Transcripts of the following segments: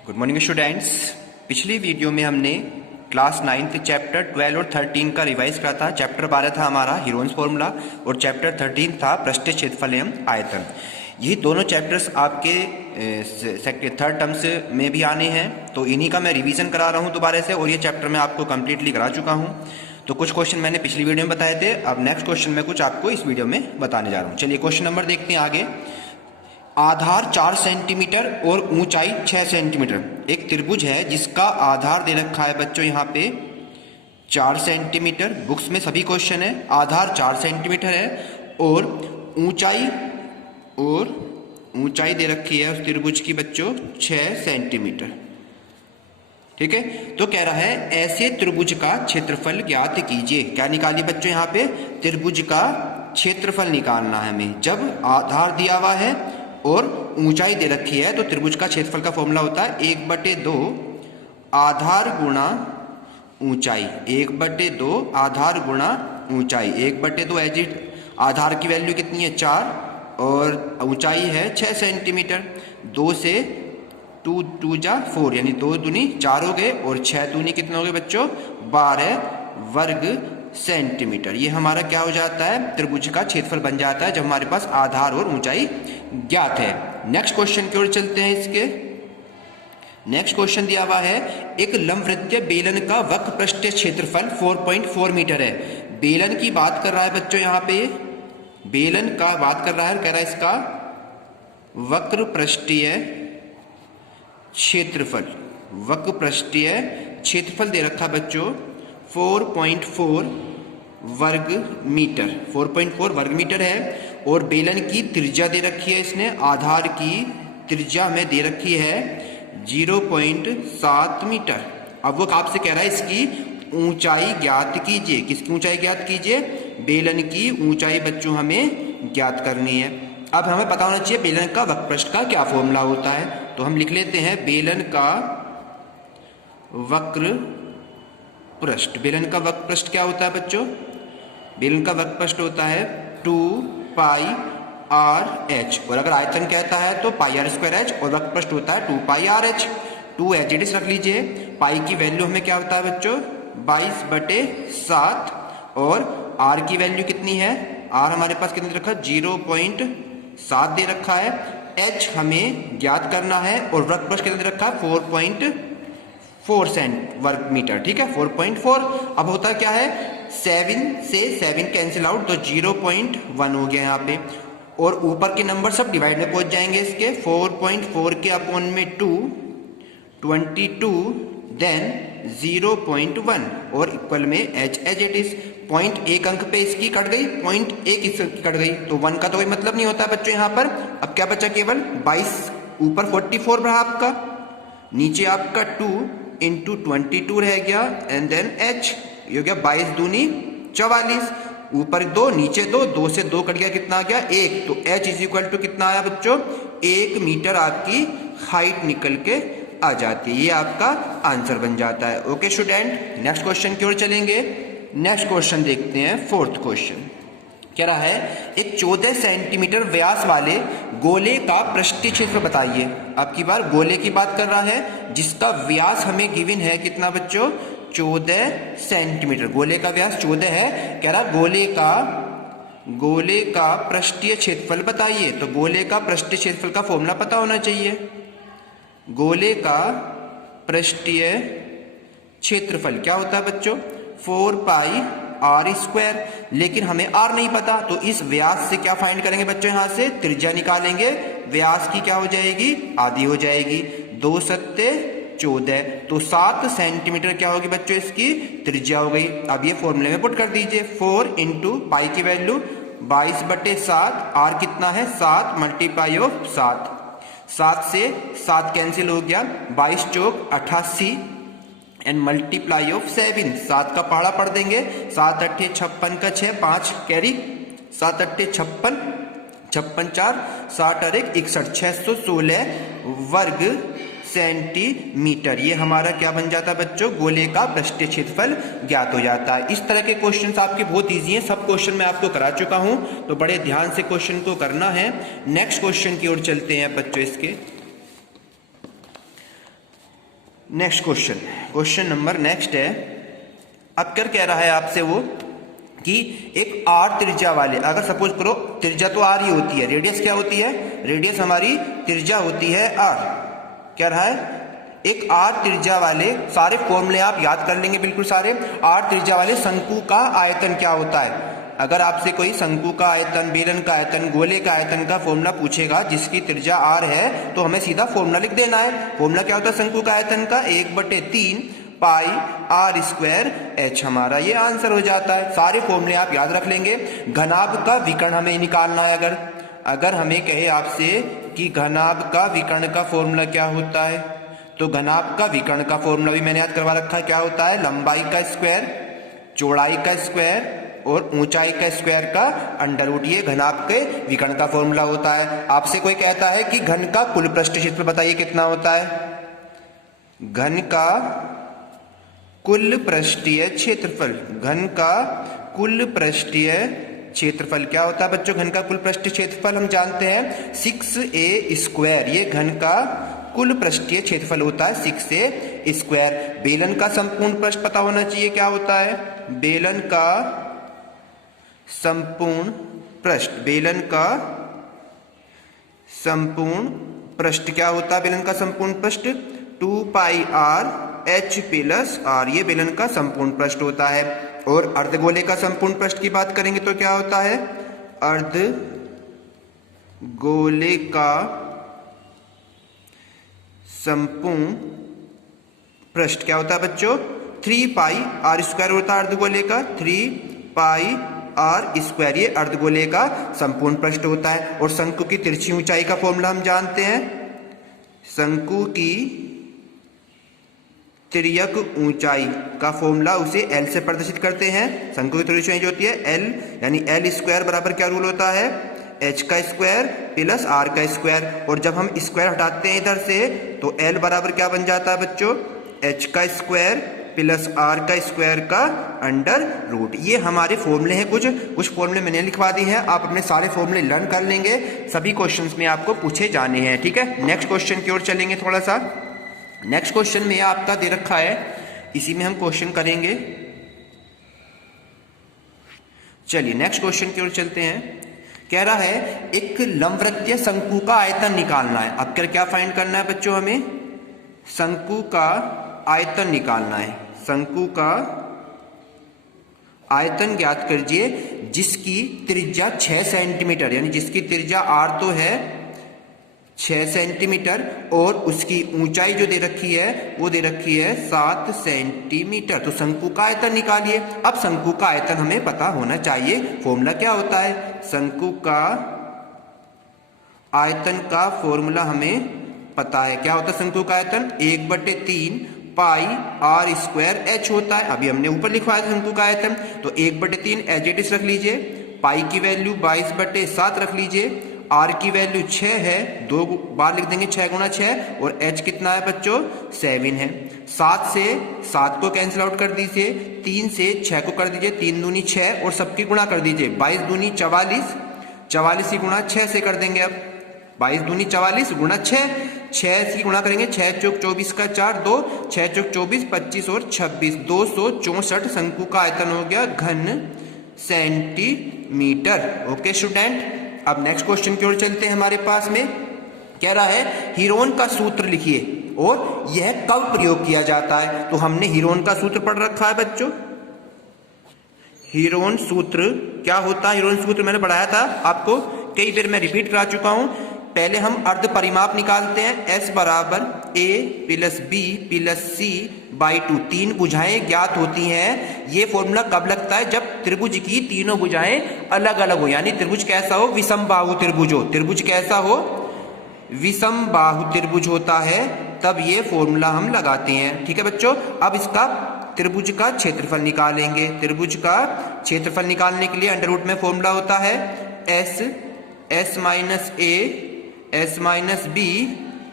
Good morning students. पिछली video में हमने क्लास 9th चैप्टर 12 और 13 का रिवाइज करा था। चैप्टर 12 था हमारा हीरोन्स फॉर्मूला और चैप्टर 13 था पृष्ठीय क्षेत्रफल एवं आयतन। ये दोनों चैप्टर्स आपके थर्ड टर्म्स में भी आने हैं, तो इन्हीं का मैं रिवीजन करा रहा हूँ दोबारा से, और ये चैप्टर मैं आपको कम्प्लीटली करा चुका हूँ। तो कुछ क्वेश्चन मैंने पिछली वीडियो में बताए थे, अब नेक्स्ट क्वेश्चन मैं कुछ आपको इस वीडियो में बताने जा रहा हूँ। चलिए क्वेश्चन नंबर देखते हैं आगे। आधार 4 सेंटीमीटर और ऊंचाई 6 सेंटीमीटर। एक त्रिभुज है जिसका आधार दे रखा है बच्चों यहाँ पे 4 सेंटीमीटर। बुक्स में सभी क्वेश्चन है। आधार 4 सेंटीमीटर है और ऊंचाई दे रखी है उस त्रिभुज की बच्चों 6 सेंटीमीटर। ठीक है, तो कह रहा है ऐसे त्रिभुज का क्षेत्रफल ज्ञात कीजिए। क्या निकालिए बच्चों यहाँ पे? त्रिभुज का क्षेत्रफल निकालना है हमें। जब आधार दिया हुआ है और ऊंचाई दे रखी है तो त्रिभुज का क्षेत्रफल का फॉर्मूला होता है 1/2 आधार गुणा ऊंचाई। 1/2 आधार गुणा ऊंचाई। 1/2 एज इट आधार की वैल्यू कितनी है 4 और ऊंचाई है 6 सेंटीमीटर। 2 से 2 2 जा 4 यानी 2 दूनी 4 हो गए और 6 दूनी कितने हो गए बच्चों? 12 वर्ग सेंटीमीटर। ये हमारा क्या हो जाता है? त्रिभुज का क्षेत्रफल बन जाता है जब हमारे पास आधार और ऊंचाई ज्ञात है। नेक्स्ट क्वेश्चन की ओर चलते हैं। इसके नेक्स्ट क्वेश्चन दिया हुआ है एक लंबवृत्तीय बेलन का वक्र पृष्ठीय क्षेत्रफल 4.4 मीटर है। बेलन की बात कर रहा है बच्चों, यहाँ पे बेलन का बात कर रहा है, कह रहा है इसका वक्र पृष्ठीय क्षेत्रफल। वक्र पृष्ठीय क्षेत्रफल दे रखा बच्चों 4.4 वर्ग मीटर। 4.4 वर्ग मीटर है और बेलन की त्रिज्या दे रखी है इसने, आधार की त्रिज्या में दे रखी है 0.7 मीटर। अब वो आपसे कह रहा है इसकी ऊंचाई ज्ञात कीजिए। किसकी ऊंचाई ज्ञात कीजिए? बेलन की ऊंचाई बच्चों हमें ज्ञात करनी है। अब हमें पता होना चाहिए बेलन का वक्र पृष्ठ का क्या फॉर्मूला होता है, तो हम लिख लेते हैं बेलन का वक्र पृष्ठ। बेलन का वक्र पृष्ठ क्या होता है बच्चों? बेलन का वक्र पृष्ठ होता है 2πr/h, और अगर आयतन कहता है तो πr²h, और वक्र पृष्ठ होता है 2πr/h। 2 एज इट इज रख लीजिए। पाई की वैल्यू हमें क्या होता है बच्चों? 22/7, और r की वैल्यू कितनी है? r हमारे पास कितनी रखा? 0.7 दे रखा है। h हमें ज्ञात करना है और वक्र पृष्ठ कितने दे रखा है? 4.4 वर्ग मीटर। ठीक है, 4.4। अब होता क्या है 7 से 7 कैंसिल आउट तो 0.1 हो गया यहाँ पे, और ऊपर के नंबर सब डिवाइड में पहुंच जाएंगे इसके। 4.4 के अपॉन में 2 22 देन 0.1 और इक्वल में h as it is. Point एक अंक पे इसकी कट गई, पॉइंट एक इसकी कट गई, तो 1 का तो कोई मतलब नहीं होता बच्चों यहाँ पर। अब क्या बचा? केवल 22। ऊपर 44 रहा आपका, नीचे आपका 2 इंटू 22 रह गया, एंड देन h ये हो गया 22 दूनी 44। ऊपर 2 नीचे 2, 2 से 2 कट गया, कितना आ गया? 1। तो h इज इक्वल टू कितना आया बच्चों? 1 मीटर आपकी हाइट निकल के आ जाती है। ये आपका आंसर बन जाता है। ओके स्टूडेंट, नेक्स्ट क्वेश्चन की ओर चलेंगे। नेक्स्ट क्वेश्चन देखते हैं, फोर्थ क्वेश्चन। कह रहा है एक 14 सेंटीमीटर व्यास वाले गोले का पृष्ठीय क्षेत्र बताइए। अब की बार गोले की बात कर रहा है जिसका व्यास हमें गिवन है कितना बच्चों? 14 सेंटीमीटर। गोले का व्यास 14 है। कह रहा गोले का पृष्ठीय क्षेत्रफल बताइए। तो गोले का पृष्ठीय क्षेत्रफल का फॉर्मूला पता होना चाहिए। गोले का पृष्ठीय क्षेत्रफल क्या होता है बच्चों? 4πr²। लेकिन हमें r नहीं पता, तो इस व्यास से क्या फाइंड करेंगे बच्चों? यहां से त्रिज्या निकालेंगे। व्यास की क्या हो जाएगी? आधी हो जाएगी। 2 7 14, तो 7 सेंटीमीटर क्या होगी बच्चों? इसकी त्रिज्या हो गई। अब ये फॉर्मूले में पुट कर दीजिए। 4 इंटू पाई की वैल्यू 22/7, r कितना है? 7 मल्टीप्लाई ऑफ 7। 7 से 7 कैंसिल हो गया, 22 चौक 88 एंड मल्टीप्लाई ऑफ 7। 7 का पहाड़ा पढ़ देंगे। 7 8 56 का 6, 5 कैरी, 7 8 56, 56 4, 60 और 1 61, 616 वर्ग सेंटीमीटर। ये हमारा क्या बन जाता है बच्चों? गोले का पृष्ठीय क्षेत्रफल ज्ञात हो जाता है। इस तरह के क्वेश्चंस आपके बहुत इजी हैं। सब क्वेश्चन मैं आपको करा चुका हूं, तो बड़े ध्यान से क्वेश्चन को करना है। नेक्स्ट क्वेश्चन की ओर चलते हैं बच्चों। इसके नेक्स्ट क्वेश्चन नंबर नेक्स्ट है। अब क्या कह रहा है आपसे वो कि एक आर त्रिज्या वाले, अगर सपोज करो त्रिज्या तो आर ही होती है, रेडियस क्या होती है, रेडियस हमारी त्रिज्या होती है आर। कह रहा है एक आर त्रिज्या वाले, सारे फॉर्मूले आप याद कर लेंगे बिल्कुल सारे। आर त्रिज्या वाले शंकु का आयतन क्या होता है। अगर आपसे कोई शंकु का आयतन, बेलन का आयतन, गोले का आयतन का फॉर्मूला पूछेगा जिसकी त्रिज्या आर है, तो हमें सीधा फॉर्मूला लिख देना है। फॉर्मूला क्या होता है शंकु का आयतन का, 1/3 पाई आर स्क्वायर एच, हमारा ये आंसर हो जाता है। सारे फॉर्मूले आप याद रख लेंगे। घनाभ का विकर्ण हमें निकालना है। अगर हमें कहे आपसे कि घनाभ का विकर्ण का फॉर्मूला क्या होता है, तो घनाभ का विकर्ण का फॉर्मूला भी मैंने याद करवा रखा है। क्या होता है, लंबाई का स्क्वायर, चौड़ाई का स्क्वायर और ऊंचाई का स्क्वायर का अंडर रूट, ये घनाभ के विकर्ण का फॉर्मूला होता है। आपसे कोई कहता है कि घन का कुल पृष्ठ क्षेत्रफल बताइए कितना होता है। घन का कुल पृष्ठीय क्षेत्रफल, घन का कुल पृष्ठीय क्षेत्रफल क्या होता है बच्चों, घन का कुल पृष्ठीय क्षेत्रफल हम जानते हैं 6a स्क्वायर, ये घन का कुल पृष्ठीय क्षेत्रफल होता है 6a स्क्वायर। बेलन का संपूर्ण पृष्ठ पता होना चाहिए क्या होता है, बेलन का संपूर्ण पृष्ठ, बेलन का संपूर्ण पृष्ठ क्या होता है, बेलन का संपूर्ण पृष्ठ 2 पाई आर एच प्लस आर, ये बेलन का संपूर्ण पृष्ठ होता है। और अर्धगोले का संपूर्ण पृष्ठ की बात करेंगे तो क्या होता है, अर्धगोले का संपूर्ण पृष्ठ क्या होता है बच्चों, 3 पाई आर स्क्वायर होता है अर्धगोले का, 3 पाई आर स्क्वायर, ये अर्धगोले का संपूर्ण पृष्ठ होता है। और शंकु की तिरछी ऊंचाई का फॉर्मूला हम जानते हैं, शंकु की तिर्यक ऊंचाई का फॉर्मूला उसे एल से प्रदर्शित करते हैं। शंकु की तिरछी ऊंचाई जो होती है एल, यानी एल स्क्वायर बराबर क्या रूल होता है, एच का स्क्वायर प्लस आर का स्क्वायर। और जब हम स्क्वायर हटाते हैं इधर से तो एल बराबर क्या बन जाता है बच्चों, एच का स्क्वायर प्लस आर का स्क्वायर का अंडर रूट। ये हमारे फॉर्मूले हैं, कुछ फॉर्मूले मैंने लिखवा दी हैं, आप अपने सारे फॉर्मूले लर्न कर लेंगे, सभी क्वेश्चंस में आपको पूछे जाने हैं। ठीक है, नेक्स्ट क्वेश्चन की ओर चलेंगे थोड़ा सा। नेक्स्ट क्वेश्चन में आपका दे रखा है, इसी में हम क्वेश्चन करेंगे। चलिए नेक्स्ट क्वेश्चन की ओर चलते हैं। कह रहा है एक लंबवृत्तीय शंकु का आयतन निकालना है। अब क्या फाइंड करना है बच्चों, हमें शंकु का आयतन निकालना है। शंकु का आयतन ज्ञात कीजिए जिसकी त्रिज्या 6 सेंटीमीटर, यानी जिसकी त्रिज्या आर तो है 6 सेंटीमीटर और उसकी ऊंचाई जो दे रखी है वो दे रखी है 7 सेंटीमीटर। तो शंकु का आयतन निकालिए। अब शंकु का आयतन हमें पता होना चाहिए, फॉर्मूला क्या होता है, शंकु का आयतन का फॉर्मूला हमें पता है। क्या होता है शंकु का आयतन, 1/3 पाई आर स्क्वायर एच होता है। अभी हमने ऊपर लिखवाया था शंकु का आयतन, तो 1/3 एज इट इज रख लीजिए, पाई की वैल्यू 22/7 रख लीजिए, आर की वैल्यू 6 है, 2 बार लिख देंगे 6 गुना 6, और एच कितना है बच्चों 7 है। 7 से 7 को कैंसिल आउट कर दीजिए, 3 से 6 को कर दीजिए, 3 दूनी 6 और सबकी गुणा कर दीजिए, 22 दूनी 44, 44 की गुणा 6 से कर देंगे। अब 22 दूनी 44 गुणा 6 की गुणा करेंगे, 6 चौक 24 का 4, 2 6 चौक 24, 25 और 26, 264 शंकु का आयतन हो गया घन सेंटीमीटर। ओके स्टूडेंट, अब नेक्स्ट क्वेश्चन की ओर चलते हैं। हमारे पास में कह रहा है हीरोन का सूत्र लिखिए और यह कब प्रयोग किया जाता है। तो हमने हीरोन का सूत्र पढ़ रखा है बच्चों। हीरोन सूत्र क्या होता है, हीरोन सूत्र मैंने पढ़ाया था आपको, कई बार मैं रिपीट करा चुका हूं। पहले हम अर्ध परिमाप निकालते हैं, S बराबर A plus B plus C by 2, 3 भुजाएं ज्ञात होती हैं। ये फॉर्मूला कब लगता है, जब त्रिभुज की तीनों भुजाएं अलग अलग हो, यानी त्रिभुज कैसा हो, विषम बाहु त्रिभुज हो। त्रिभुज कैसा हो, विषम बाहु त्रिभुज होता है, तब ये फॉर्मूला हम लगाते हैं। ठीक है बच्चों, अब इसका त्रिभुज का क्षेत्रफल निकालेंगे। त्रिभुज का क्षेत्रफल निकालने के लिए अंडर रूट में फॉर्मूला होता है S minus A S minus B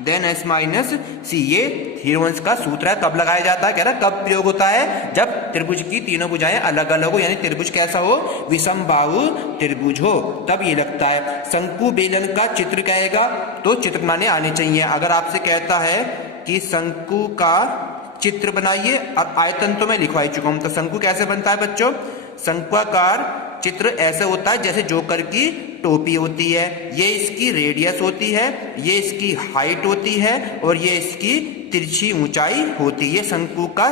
then S minus C. ये हीरोन्स का सूत्र है, कब लगाया जाता है, कह रहा कब प्रयोग होता है, जब त्रिभुज की तीनों भुजाएं अलग अलग हो, यानी त्रिभुज कैसा हो, विषम बाहु त्रिभुज हो, तब ये लगता है। शंकु बेलन का चित्र कहेगा तो चित्र बनाने आने चाहिए। अगर आपसे कहता है कि शंकु का चित्र बनाइए। अब आयतन तो मैं लिखवा ही चुका हूं, तो शंकु कैसे बनता है बच्चों? शंक्वाकार चित्र ऐसे होता है जैसे जोकर की टोपी होती है, ये इसकी रेडियस होती है, ये इसकी हाइट होती है और ये इसकी तिरछी ऊंचाई होती है। ये शंकु का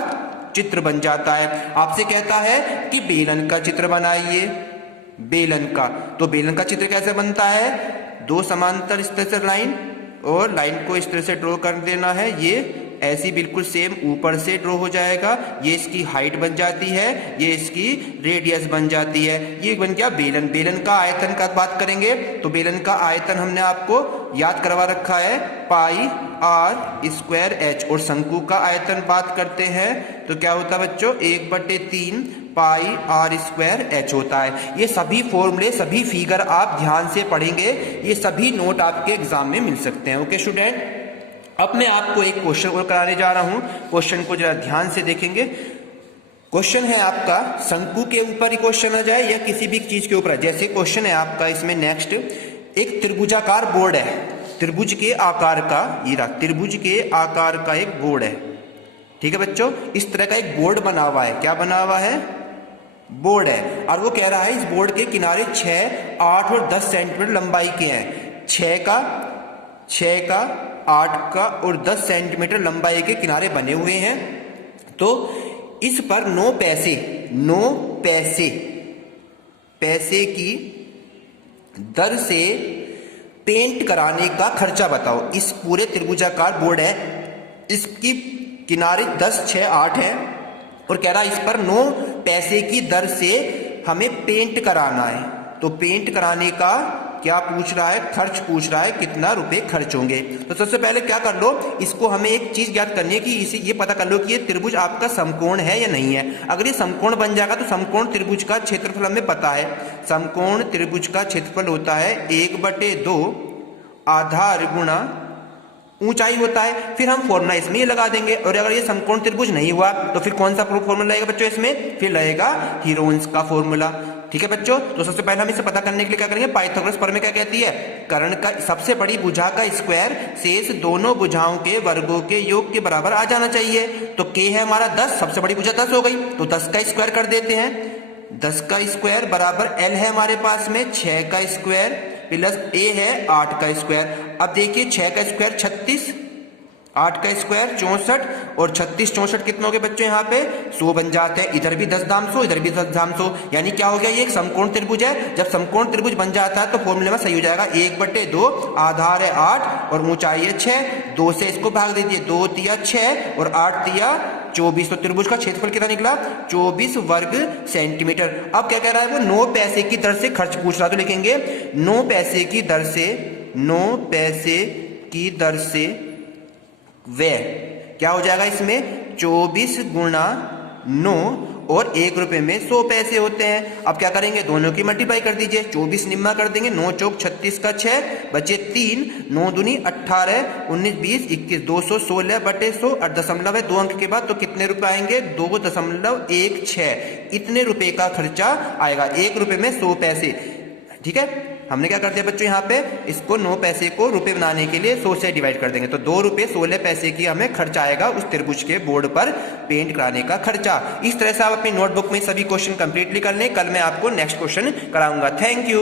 चित्र बन जाता है। आपसे कहता है कि बेलन का चित्र बनाइए, बेलन का, तो बेलन का चित्र कैसे बनता है? दो समांतर इस तरह से लाइन और लाइन को इस तरह से ड्रॉ कर देना है, ये ऐसी बिल्कुल सेम ऊपर से ड्रॉ हो जाएगा, ये इसकी हाइट बन जाती है, ये इसकी रेडियस बन जाती है, ये बन गया बेलन। बेलन का आयतन का बात करेंगे तो बेलन का आयतन हमने आपको याद करवा रखा है पाई आर स्क्वायर एच, और शंकु का आयतन बात करते हैं तो क्या होता है बच्चों? 1/3 पाई आर स्क्वायर एच होता है। ये सभी फॉर्मूले, सभी फिगर आप ध्यान से पढ़ेंगे, ये सभी नोट आपके एग्जाम में मिल सकते हैं। ओके स्टूडेंट, अब मैं आपको एक क्वेश्चन और कराने जा रहा हूं, क्वेश्चन को जरा ध्यान से देखेंगे। क्वेश्चन है आपका शंकु के ऊपर ही क्वेश्चन आ जाए या किसी भी चीज के ऊपर, जैसे क्वेश्चन है आपका इसमें नेक्स्ट, एक त्रिभुजाकार बोर्ड है, त्रिभुज के आकार का, ये रहा त्रिभुज के आकार का एक बोर्ड है, ठीक है बच्चों। इस तरह का एक बोर्ड बना हुआ है, क्या बना हुआ है? बोर्ड है, और वो कह रहा है इस बोर्ड के किनारे 6, 8 और 10 सेंटीमीटर लंबाई के हैं। 6 का, 8 का और 10 सेंटीमीटर लंबाई के किनारे बने हुए हैं। तो इस पर 9 पैसे की दर से पेंट कराने का खर्चा बताओ। इस पूरे त्रिभुजाकार बोर्ड है, इसकी किनारे 10, 6, 8 है और कह रहा है इस पर 9 पैसे की दर से हमें पेंट कराना है। तो पेंट कराने का क्या पूछ रहा है? खर्च पूछ रहा है, कितना रुपए खर्च होंगे। तो सबसे पहले क्या कर लो, इसको हमें एक चीज ज्ञात करनी है कि इसे ये पता कर लो कि ये त्रिभुज आपका समकोण है या नहीं है। अगर ये समकोण बन जाएगा तो समकोण त्रिभुज का क्षेत्रफल हमें पता है, समकोण त्रिभुज का क्षेत्रफल होता है 1/2 आधार गुणा ऊंचाई होता है। फिर हम फॉर्मूला इसमें ये लगा देंगे, और अगर ये समकोण त्रिभुज नहीं हुआ तो फिर कौन सा फॉर्मूला लगेगा बच्चों? इसमें फिर लगेगा हीरोन्स का फॉर्मूला, ठीक है बच्चों। तो सबसे पहले हम इसे पता करने के लिए क्या करेंगे? पाइथागोरस प्रमेय क्या कहती है? कर्ण का सबसे बड़ी भुजा का स्क्वायर शेष दोनों भुजाओं के वर्गों के योग के बराबर आ जाना चाहिए। तो k है हमारा 10, सबसे बड़ी भुजा 10 हो गई, तो 10 का स्क्वायर कर देते हैं। 10 का स्क्वायर बराबर l है हमारे पास में 6 का स्क्वायर प्लस a है 8 का स्क्वायर। अब देखिए 6 का स्क्वायर 36, 8 का स्क्वायर 64 और 36, 64 कितने हो गए बच्चों? यहाँ पे 100 बन जाते हैं। इधर भी 10 दाम 100, इधर भी 10 दाम 100, यानी क्या हो गया? ये एक समकोण त्रिभुज है। जब समकोण त्रिभुज बन जाता है तो फॉर्मूले में सही हो जाएगा। 1/2 आधार है 8 और ऊंचाई है 6, 2 से इसको भाग दीजिए, 2 तिया 6 और 8 तिया 24। तो त्रिभुज का क्षेत्रफल कितना निकला? 24 वर्ग सेंटीमीटर। अब क्या कह रहा है वो? 9 पैसे की दर से खर्च पूछ रहा, तो लिखेंगे 9 पैसे की दर से, 9 पैसे की दर से व्यय क्या हो जाएगा इसमें? 24 गुणा 9 और 1 रुपए में 100 पैसे होते हैं। अब क्या करेंगे? दोनों की मल्टीप्लाई कर दीजिए, 24 निम्मा कर देंगे, 9 चौक 36 का 6 बचे 3, 9 दूनी 18, 19 20 21, 216/100 और दशमलव है 2 अंक के बाद, तो कितने रुपए आएंगे? 2.16। इतने रुपए का खर्चा आएगा, 1 रुपए में 100 पैसे, ठीक है। हमने क्या कर दिया बच्चों? यहाँ पे इसको 9 पैसे को रुपए बनाने के लिए 100 से डिवाइड कर देंगे, तो 2 रुपए 16 पैसे की हमें खर्चा आएगा उस त्रिभुज के बोर्ड पर पेंट कराने का खर्चा। इस तरह से आप अपनी नोटबुक में सभी क्वेश्चन कंप्लीटली कर लें। कल मैं आपको नेक्स्ट क्वेश्चन कराऊंगा। Thank you.